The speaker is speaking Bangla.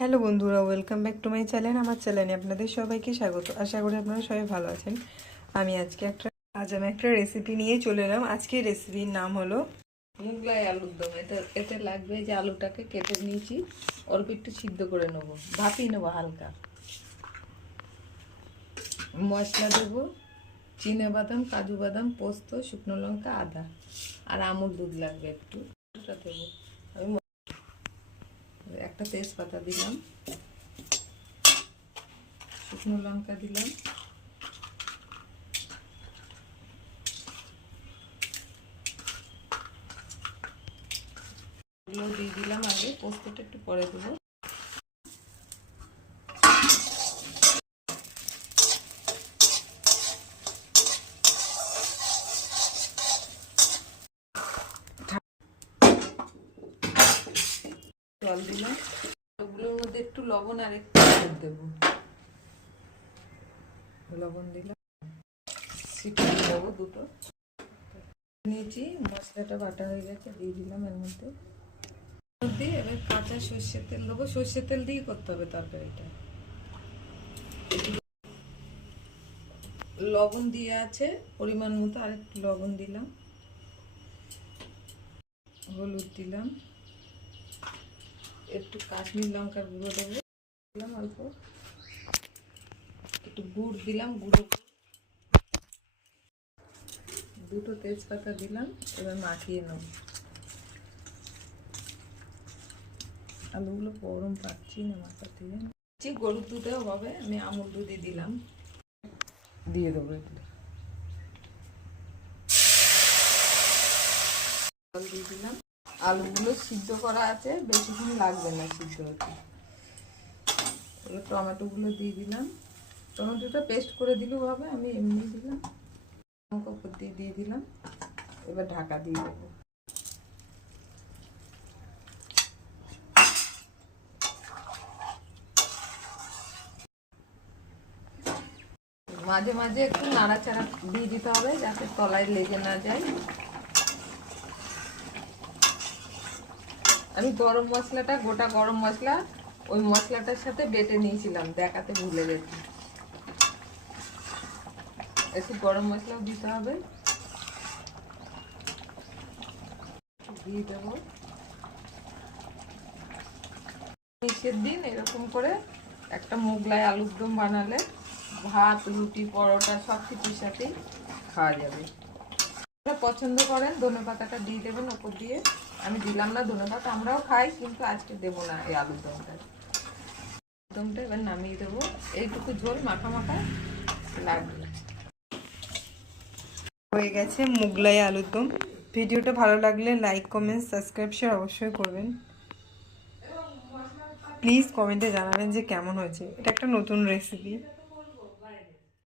হ্যালো বন্ধুরা, welcome back to my channel. আমার চ্যানেলে আপনাদের সবাইকে স্বাগত। আশা করি আপনারা সবাই ভালো আছেন। আজ আমি একটা রেসিপি নিয়ে চলে এলাম। আজকের রেসিপির নাম হলো মুগলাই আলুর দম। এতে লাগবে যে আলুটাকে কেটে নিয়েছি, অল্প একটু সিদ্ধ করে নেবো, ভাপিয়ে নেবো হালকা। মশলা দেবো বাদাম, কাজু বাদাম, পোস্ত, শুকনো লঙ্কা, আদা আর আমুল দুধ লাগবে একটু। দেবো আমি একটা তেজপাতা দিলাম, শুকনো লঙ্কা দিলাম, এগুলো দিয়ে দিলাম আগে, পোস্তটা একটু পরে দেবো। জল দিলাম, ওগুলোর মধ্যে একটু লবণ আর একটু দেবো। লবণ দিলাম, সিটি দেবো দুটো নিয়েছি। মশলাটা বাটা হয়ে গেছে, দিয়ে দিলাম এর মধ্যে। এবার কাঁচা সর্ষের তেল দেবো। সর্ষের তেল দিয়ে করতে হবে তরকারিটা। লবণ দিয়ে আছে পরিমাণ মতো, আর একটু লবণ দিলাম, হলুদ দিলাম, একটু কাশ্মীর লঙ্কার গুঁড়ো দেবো দিলাম, অল্প একটু গুড় দিলাম, গুঁড়ো দুটো তেজপাতা দিলাম। এবার মাখিয়ে নেব। আলুগুলো গরম পাচ্ছি না, মাখাতে গরুর দুধেও হবে, আমি আমুল দুধই দিলাম, দিয়ে দেবো এগুলো। জল দিয়ে দিলাম। আলুগুলো সিদ্ধ করা আছে, বেশিক্ষণ লাগবে না সিদ্ধ হতে। এবার টমেটোগুলো দিয়ে দিলাম। টমেটোটা পেস্ট করে দিলেও হবে, আমি এমনি দিলাম। লঙ্কা উপর দিয়ে দিলাম। এবার ঢাকা দিয়ে দেবো। মাঝে মাঝে একটু নাড়াচাড়া দিয়ে দিতে হবে, যাতে তলায় লেগে না যায়। আমি গরম মশলাটা, গোটা গরম মশলা ওই মশলাটার সাথে বেটে নিয়েছিলাম, দেখাতে ভুলে গেছি। একটু গরম মশলাও দিতে হবে, দিয়ে দেবো। শীতের দিন এরকম করে একটা মুগলাই আলুর দম বানালে ভাত, রুটি, পরোটা সব কিছুর সাথেই খাওয়া যাবে। পছন্দ করেন ধনেপাতাটা দিয়ে দেবেন ওপর দিয়ে। আমি দিলাম না ধনেপাতা, আমরাও খাই, কিন্তু আজকে দেবো না এই আলুর দমটা। দমটা এবার নামিয়ে দেবো। এইটুকু ঝোল মাখা মাখা লাগবে। হয়ে গেছে মুগলাই আলুর দম। ভিডিওটা ভালো লাগলে লাইক, কমেন্ট, সাবস্ক্রাইব, শেয়ার অবশ্যই করবেন। প্লিজ কমেন্টে জানাবেন যে কেমন হয়েছে। এটা একটা নতুন রেসিপি।